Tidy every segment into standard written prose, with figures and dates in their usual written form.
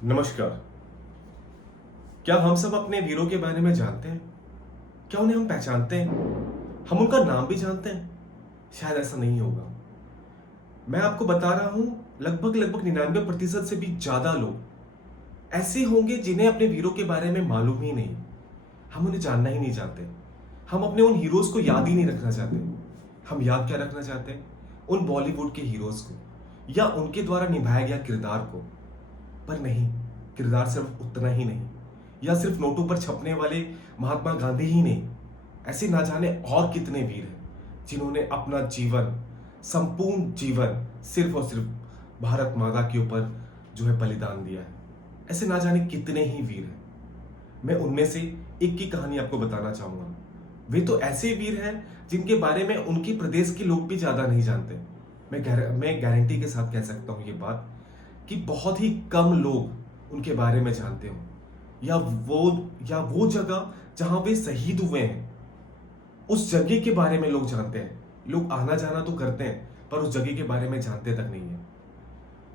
नमस्कार। क्या हम सब अपने वीरों के बारे में जानते हैं? क्या उन्हें हम पहचानते हैं? हम उनका नाम भी जानते हैं? शायद ऐसा नहीं होगा। मैं आपको बता रहा हूं, लगभग लगभग 99% से भी ज्यादा लोग ऐसे होंगे जिन्हें अपने वीरों के बारे में मालूम ही नहीं। हम उन्हें जानना ही नहीं चाहते। हम अपने उन हीरोज को याद ही नहीं रखना चाहते। हम याद क्या रखना चाहते हैं? उन बॉलीवुड के हीरोज को या उनके द्वारा निभाया गया किरदार को। पर नहीं, किरदार सिर्फ उतना ही नहीं, या सिर्फ नोटों पर छपने वाले महात्मा गांधी ही नहीं। ऐसे ना जाने और कितने वीर हैं जिन्होंने अपना जीवन, संपूर्ण जीवन सिर्फ और सिर्फ भारत माता के ऊपर जो है बलिदान दिया है। ऐसे ना जाने कितने ही वीर हैं। मैं उनमें से एक की कहानी आपको बताना चाहूंगा। वे तो ऐसे वीर हैं जिनके बारे में उनके प्रदेश के लोग भी ज्यादा नहीं जानते। मैं गारंटी के साथ कह सकता हूं ये बात कि बहुत ही कम लोग उनके बारे में जानते हो, या वो जगह जहां वे शहीद हुए हैं, उस जगह के बारे में लोग जानते हैं। लोग आना जाना तो करते हैं पर उस जगह के बारे में जानते तक नहीं है।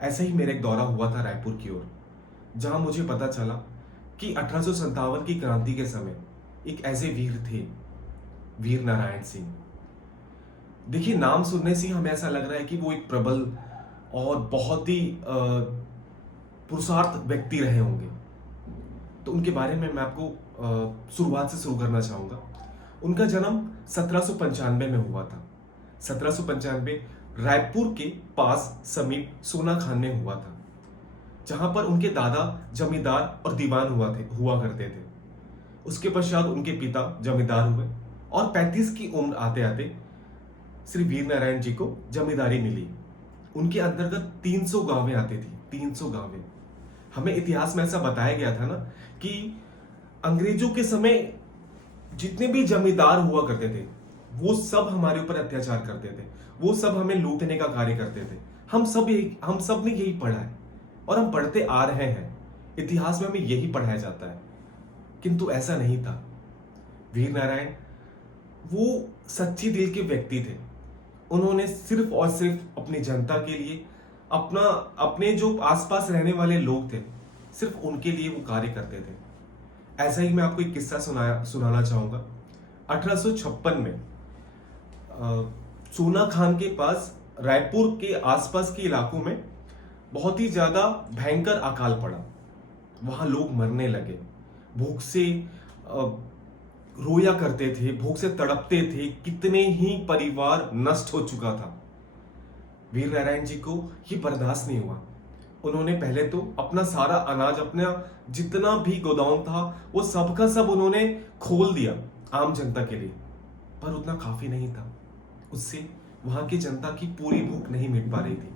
ऐसा ही मेरा एक दौरा हुआ था रायपुर की ओर, जहां मुझे पता चला कि 1857 की क्रांति के समय एक ऐसे वीर थे, वीर नारायण सिंह। देखिए, नाम सुनने से हमें ऐसा लग रहा है कि वो एक प्रबल और बहुत ही पुरुषार्थ व्यक्ति रहे होंगे। तो उनके बारे में मैं आपको शुरुआत से शुरू करना चाहूंगा। उनका जन्म 1795 में हुआ था। 1795 रायपुर के पास समीप सोनाखान में हुआ था, जहां पर उनके दादा जमींदार और दीवान हुआ करते थे। उसके पश्चात उनके पिता जमींदार हुए और 35 की उम्र आते आते श्री वीर नारायण जी को जमींदारी मिली। उनके अंतर्गत 300 गांवें आती थी। 300 गांवें। हमें इतिहास में ऐसा बताया गया था ना कि अंग्रेजों के समय जितने भी जमींदार हुआ करते थे, वो सब हमारे ऊपर अत्याचार करते थे। वो सब हमें लूटने का कार्य करते थे। हम सब ने यही पढ़ा है और हम पढ़ते आ रहे हैं। इतिहास में हमें यही पढ़ाया जाता है, किंतु ऐसा नहीं था। वीर नारायण वो सच्ची दिल के व्यक्ति थे। उन्होंने सिर्फ और सिर्फ अपनी जनता के लिए, अपने जो आसपास रहने वाले लोग थे, सिर्फ उनके लिए वो कार्य करते थे। ऐसा ही मैं आपको एक किस्सा सुनाना चाहूंगा। 1856 में सोना खान के पास, रायपुर के आसपास के इलाकों में बहुत ही ज्यादा भयंकर अकाल पड़ा। वहां लोग मरने लगे, भूख से रोया करते थे, भूख से तड़पते थे। कितने ही परिवार नष्ट हो चुका था। वीर नारायण जी को ये बर्दाश्त नहीं हुआ। उन्होंने पहले तो अपना सारा अनाज, अपना जितना भी गोदाम था, वो सबका सब उन्होंने खोल दिया आम जनता के लिए। पर उतना काफी नहीं था। उससे वहां की जनता की पूरी भूख नहीं मिट पा रही थी।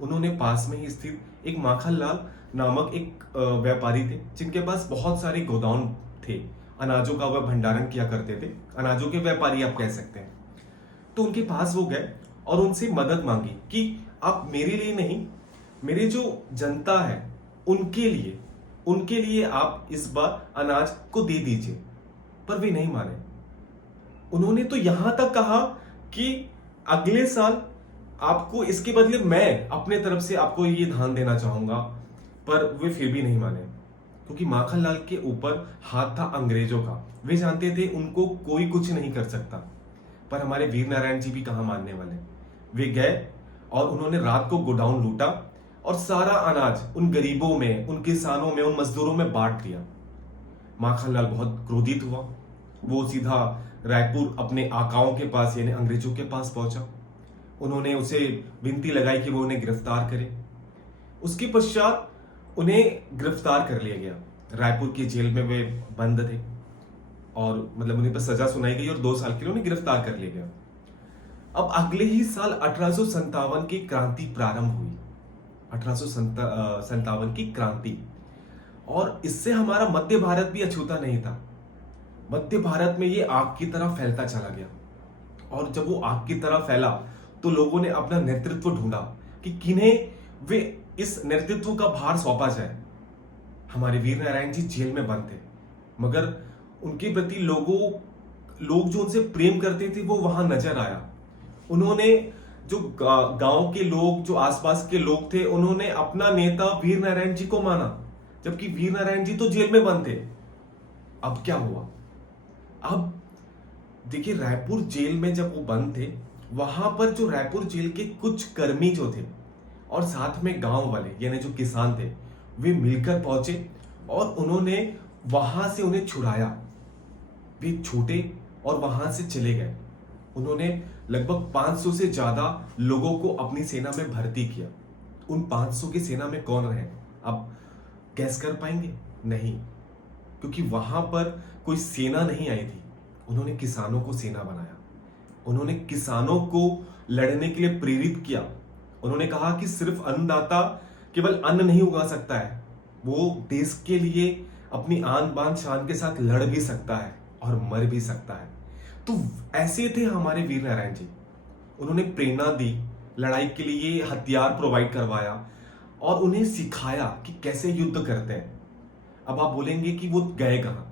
उन्होंने पास में ही स्थित एक माखनलाल नामक एक व्यापारी थे, जिनके पास बहुत सारे गोदाम थे। अनाजों का वह भंडारण किया करते थे। अनाजों के व्यापारी आप कह सकते हैं। तो उनके पास वो गए और उनसे मदद मांगी कि आप मेरे लिए नहीं, मेरे जो जनता है उनके लिए आप इस बार अनाज को दे दीजिए। पर वे नहीं माने। उन्होंने तो यहां तक कहा कि अगले साल आपको इसके बदले मैं अपने तरफ से आपको ये धान देना चाहूंगा। पर वे फिर भी नहीं माने, क्योंकि माखनलाल के ऊपर हाथ था अंग्रेजों का। वे जानते थे उनको कोई कुछ नहीं कर सकता। पर हमारे वीर नारायण जी भी कहां मानने वाले। वे गए और उन्होंने रात को गोडाउन लूटा और सारा अनाज उन गरीबों में, उन किसानों में, उन मजदूरों में बांट दिया। माखनलाल बहुत क्रोधित हुआ। वो सीधा रायपुर अपने आकाओं के पास, यानी अंग्रेजों के पास पहुंचा। उन्होंने उसे विनती लगाई कि वो उन्हें गिरफ्तार करे। उसके पश्चात उन्हें गिरफ्तार कर लिया गया। रायपुर की जेल में वे बंद थे और मतलब उन्हें पर सजा सुनाई गई और 2 साल के लिए उन्हें गिरफ्तार कर लिया गया। अब अगले ही साल 1857 की क्रांति प्रारंभ हुई। 1857 की क्रांति। और इससे हमारा मध्य भारत भी अछूता नहीं था। मध्य भारत में ये आग की तरह फैलता चला गया। और जब वो आग की तरह फैला तो लोगों ने अपना नेतृत्व ढूंढा कि किन्हें वे इस नेतृत्व का भार सौंपा जाए। हमारे वीर नारायण जी जेल में बंद थे, मगर उनके प्रति लोग जो उनसे प्रेम करते थे वो वहां नजर आया। उन्होंने जो गांव के लोग, जो आसपास के लोग थे, उन्होंने अपना नेता वीर नारायण जी को माना। जबकि वीर नारायण जी तो जेल में बंद थे। अब क्या हुआ? अब देखिए, रायपुर जेल में जब वो बंद थे, वहां पर जो रायपुर जेल के कुछ कर्मी जो थे और साथ में गांव वाले यानी जो किसान थे, वे मिलकर पहुंचे और उन्होंने वहां से उन्हें छुड़ाया। वे छूटे और वहां से चले गए। उन्होंने लगभग 500 से ज्यादा लोगों को अपनी सेना में भर्ती किया। उन 500 की सेना में कौन रहे? आप गैस कर पाएंगे? नहीं, क्योंकि वहां पर कोई सेना नहीं आई थी। उन्होंने किसानों को सेना बनाया। उन्होंने किसानों को लड़ने के लिए प्रेरित किया। उन्होंने कहा कि सिर्फ अन्नदाता केवल अन्न नहीं उगा सकता है, वो देश के लिए अपनी आन बान शान के साथ लड़ भी सकता है और मर भी सकता है। तो ऐसे थे हमारे वीर नारायण जी। उन्होंने प्रेरणा दी, लड़ाई के लिए हथियार प्रोवाइड करवाया और उन्हें सिखाया कि कैसे युद्ध करते हैं। अब आप बोलेंगे कि वो गए कहां?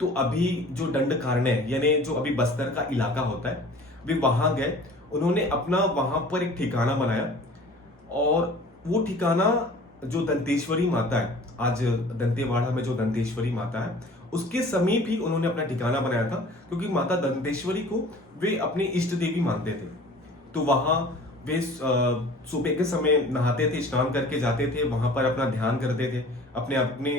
तो अभी जो दंडकारण्य यानी जो अभी बस्तर का इलाका होता है, वे वहां गए। उन्होंने अपना वहां पर एक ठिकाना बनाया और वो ठिकाना जो दंतेश्वरी माता है, आज दंतेवाड़ा में जो दंतेश्वरी माता है, उसके समीप ही उन्होंने अपना ठिकाना बनाया था, क्योंकि माता दंतेश्वरी को वे अपनी इष्ट देवी मानते थे। तो वहां वे सुबह के समय नहाते थे, स्नान करके जाते थे, वहां पर अपना ध्यान करते थे, अपने अपने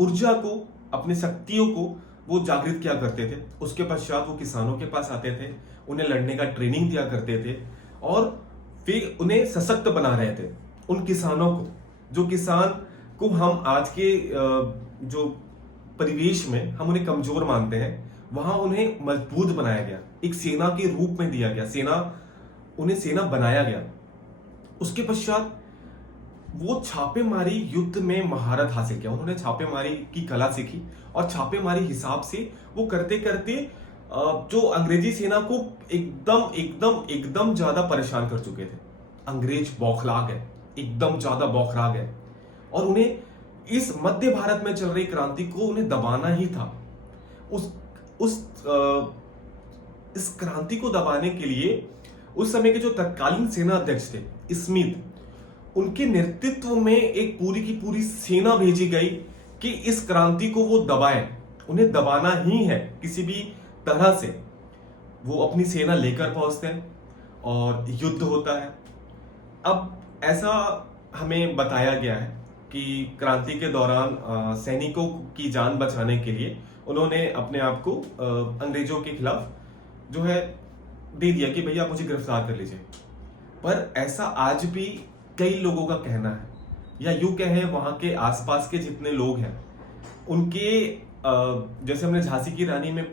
ऊर्जा को, अपनी शक्तियों को वो जागृत किया करते थे। उसके पश्चात वो किसानों के पास आते थे, उन्हें लड़ने का ट्रेनिंग दिया करते थे और वे उन्हें सशक्त बना रहे थे। उन किसानों को, जो किसान को हम आज के जो परिवेश में हम उन्हें कमजोर मानते हैं, वहां उन्हें मजबूत बनाया गया, एक सेना के रूप में दिया गया, उन्हें सेना बनाया गया। उसके पश्चात वो छापेमारी युद्ध में महारत हासिल किया। उन्होंने छापेमारी की कला सीखी और छापेमारी हिसाब से वो करते करते जो अंग्रेजी सेना को एकदम एकदम एकदम ज्यादा परेशान कर चुके थे। अंग्रेज बौखला गए, एकदम ज्यादा बौखला गए और उन्हें इस मध्य भारत में चल रही क्रांति को उन्हें दबाना ही था। उस इस क्रांति को दबाने के लिए उस समय के जो तत्कालीन सेना अध्यक्ष थे स्मिथ, उनके नेतृत्व में एक पूरी की पूरी सेना भेजी गई कि इस क्रांति को वो दबाएं। उन्हें दबाना ही है किसी भी तरह से। वो अपनी सेना लेकर पहुंचते हैं और युद्ध होता है। अब ऐसा हमें बताया गया है कि क्रांति के दौरान सैनिकों की जान बचाने के लिए उन्होंने अपने आप को अंग्रेजों के खिलाफ जो है दे दिया कि भैया मुझे गिरफ्तार कर लीजिए। पर ऐसा आज भी कई लोगों का कहना है, या यूं कहें वहां के आसपास के जितने लोग हैं उनके जैसे हमने झांसी की रानी में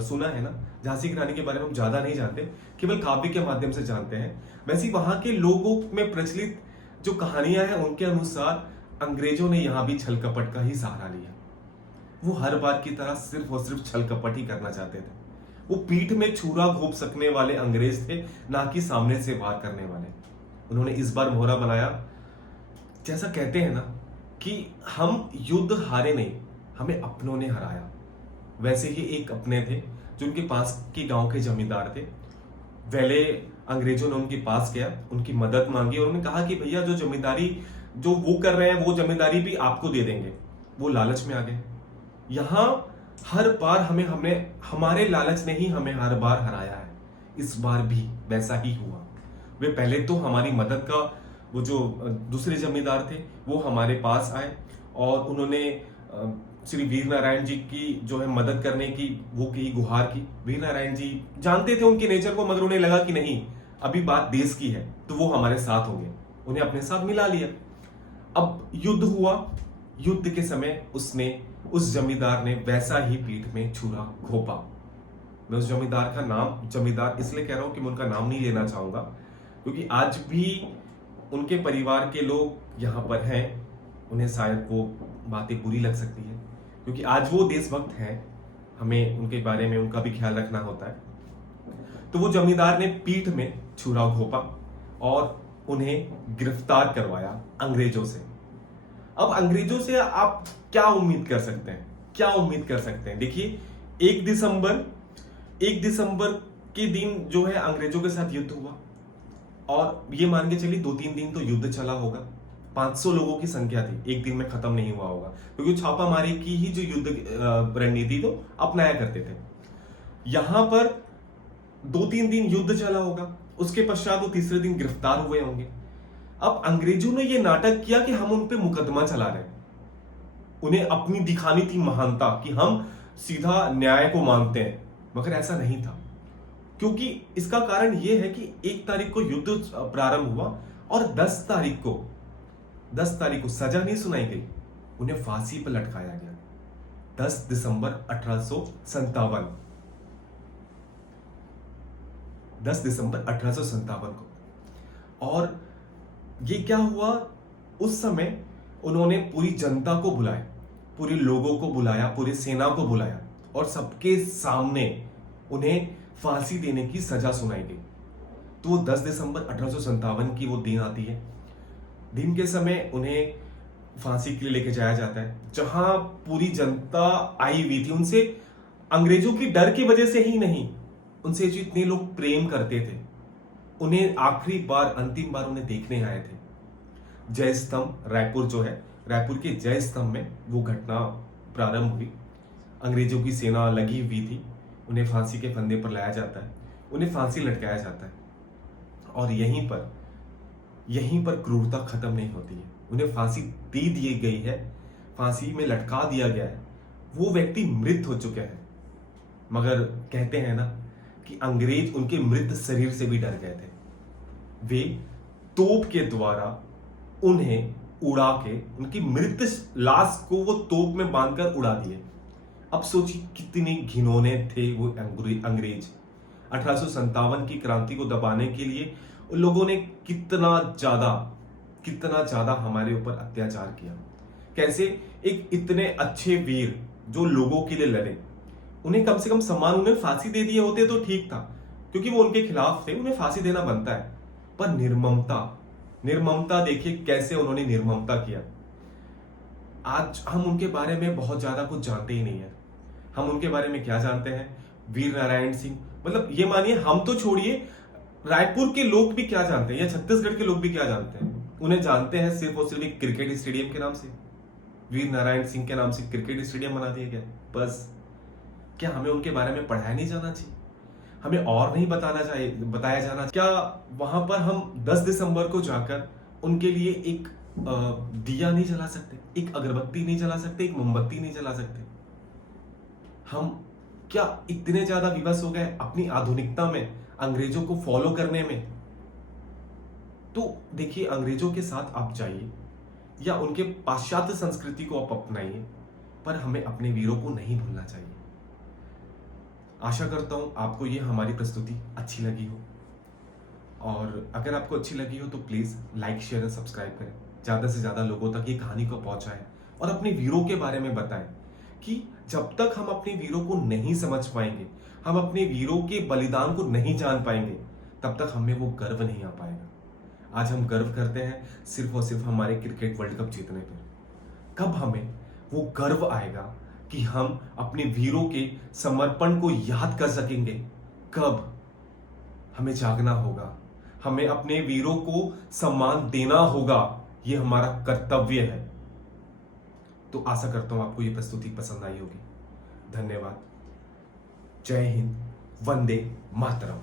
सुना है ना, झांसी की रानी के बारे में हम ज्यादा नहीं जानते, केवल काव्य के माध्यम से जानते हैं। वैसे ही वहां के लोगों में प्रचलित जो कहानियां हैं उनके अनुसार अंग्रेजों ने यहां भी छल कपट का ही सहारा लिया। वो हर बार की तरह सिर्फ और सिर्फ छल कपट ही करना चाहते थे। वो पीठ में छुरा घोंप सकने वाले अंग्रेज थे, ना कि सामने से वार करने वाले। उन्होंने इस बार मोहरा बनाया। जैसा कहते हैं ना कि हम युद्ध हारे नहीं, हमें अपनों ने हराया। वैसे ही एक अपने थे जो उनके पास के गांव के जमींदार थे। पहले अंग्रेजों ने उनके पास गया, उनकी मदद मांगी और उन्होंने कहा कि भैया जो जमींदारी जो वो कर रहे हैं वो जमींदारी भी आपको दे देंगे। वो लालच में आ गए। यहां हर बार हमने हमारे लालच ने ही हमें हर बार हराया है। इस बार भी वैसा ही हुआ। वे पहले तो हमारी मदद का, वो जो दूसरे जमींदार थे वो हमारे पास आए और उन्होंने श्री वीर नारायण जी की जो है मदद करने की वो की गुहार की। वीर नारायण जी जानते थे उनके नेचर को, मगर उन्हें लगा कि नहीं, अभी बात देश की है तो वो हमारे साथ होंगे। उन्हें अपने साथ मिला लिया। अब युद्ध हुआ। युद्ध के समय उस जमींदार ने वैसा ही पीठ में छुरा घोंपा। मैं उस जमींदार का नाम जमींदार इसलिए कह रहा हूं कि मैं उनका नाम नहीं लेना चाहूंगा, क्योंकि आज भी उनके परिवार के लोग यहाँ पर हैं। उन्हें शायद वो बातें बुरी लग सकती है, क्योंकि आज वो देशभक्त हैं। हमें उनके बारे में उनका भी ख्याल रखना होता है। तो वो जमींदार ने पीठ में छुरा घोंपा और उन्हें गिरफ्तार करवाया अंग्रेजों से। अब अंग्रेजों से आप क्या उम्मीद कर सकते हैं? क्या उम्मीद कर सकते हैं? देखिए, 1 दिसंबर के दिन जो है अंग्रेजों के साथ युद्ध हुआ और ये मान के चलिए 2-3 दिन तो युद्ध चला होगा। 500 लोगों की संख्या थी, एक दिन में खत्म नहीं हुआ होगा, क्योंकि छापामारी की ही जो युद्ध रणनीति तो अपनाया करते थे। यहां पर 2-3 दिन युद्ध चला होगा, उसके पश्चात वो तीसरे दिन गिरफ्तार हुए होंगे। अब अंग्रेजों ने ये नाटक किया कि हम उन पे मुकदमा चला रहे हैं, उन्हें अपनी दिखानी थी महानता कि हम सीधा न्याय को मानते हैं, मगर ऐसा नहीं था। क्योंकि इसका कारण यह है कि 1 तारीख को युद्ध प्रारंभ हुआ और 10 तारीख को सजा नहीं सुनाई गई, उन्हें फांसी पर लटकाया गया। 10 दिसंबर 1857, 10 दिसंबर 1857 को। और ये क्या हुआ, उस समय उन्होंने पूरी जनता को बुलाया, पूरे लोगों को बुलाया, पूरी सेना को बुलाया और सबके सामने उन्हें फांसी देने की सजा सुनाई गई। तो 10 दिसंबर 1857 की वो दिन आती है। दिन के समय उन्हें फांसी के लिए लेके जाया जाता है, जहां पूरी जनता आई हुई थी, उनसे अंग्रेजों की डर की वजह से ही नहीं, उनसे जो इतने लोग प्रेम करते थे, उन्हें आखिरी बार, अंतिम बार उन्हें देखने आए थे। जय स्तंभ, रायपुर जो है, रायपुर के जय स्तंभ में वो घटना प्रारंभ हुई। अंग्रेजों की सेना लगी हुई थी, उन्हें फांसी के फंदे पर लाया जाता है, उन्हें फांसी लटकाया जाता है और यहीं पर क्रूरता खत्म नहीं होती है। उन्हें फांसी दे दी गई है, फांसी में लटका दिया गया है, वो व्यक्ति मृत हो चुके हैं, मगर कहते हैं ना कि अंग्रेज उनके मृत शरीर से भी डर गए थे। वे तोप के द्वारा उन्हें उड़ा के, उनकी मृत लाश को वो तोप में बांधकर उड़ा दिए। अब सोचिए कितने घिनौने थे वो अंग्रेज। 1857 की क्रांति को दबाने के लिए उन लोगों ने कितना ज्यादा हमारे ऊपर अत्याचार किया। कैसे एक इतने अच्छे वीर जो लोगों के लिए लड़े, उन्हें कम से कम सम्मान, उन्हें फांसी दे दिए होते तो ठीक था, क्योंकि वो उनके खिलाफ थे, उन्हें फांसी देना बनता है। पर निर्ममता देखिए कैसे उन्होंने निर्ममता किया। आज हम उनके बारे में बहुत ज्यादा कुछ जानते ही नहीं है। हम उनके बारे में क्या जानते हैं, वीर नारायण सिंह, मतलब ये मानिए हम तो छोड़िए, रायपुर के लोग भी क्या जानते हैं या छत्तीसगढ़ के लोग भी क्या जानते हैं, उन्हें जानते हैं सिर्फ और सिर्फ एक क्रिकेट स्टेडियम के नाम से। वीर नारायण सिंह के नाम से क्रिकेट स्टेडियम बना दिया गया, बस। क्या हमें उनके बारे में पढ़ाया नहीं जाना चाहिए? हमें और नहीं बताया जाना? क्या वहां पर हम 10 दिसंबर को जाकर उनके लिए एक दिया नहीं जला सकते, एक अगरबत्ती नहीं जला सकते, एक मोमबत्ती नहीं जला सकते? हम क्या इतने ज्यादा विवश हो गए अपनी आधुनिकता में, अंग्रेजों को फॉलो करने में? तो देखिए, अंग्रेजों के साथ आप जाइए या उनके पाश्चात्य संस्कृति को आप अपनाइए, पर हमें अपने वीरों को नहीं भूलना चाहिए। आशा करता हूं आपको ये हमारी प्रस्तुति अच्छी लगी हो, और अगर आपको अच्छी लगी हो तो प्लीज लाइक, शेयर और सब्सक्राइब करें, ज्यादा से ज्यादा लोगों तक ये कहानी को पहुंचाएं और अपने वीरों के बारे में बताएं कि जब तक हम अपने वीरों को नहीं समझ पाएंगे, हम अपने वीरों के बलिदान को नहीं जान पाएंगे, तब तक हमें वो गर्व नहीं आ पाएगा। आज हम गर्व करते हैं सिर्फ और सिर्फ हमारे क्रिकेट वर्ल्ड कप जीतने पर। कब हमें वो गर्व आएगा कि हम अपने वीरों के समर्पण को याद कर सकेंगे? कब? हमें जागना होगा, हमें अपने वीरों को सम्मान देना होगा, ये हमारा कर्तव्य है। तो आशा करता हूं आपको ये प्रस्तुति पसंद आई होगी। धन्यवाद। जय हिंद, वंदे मातरम।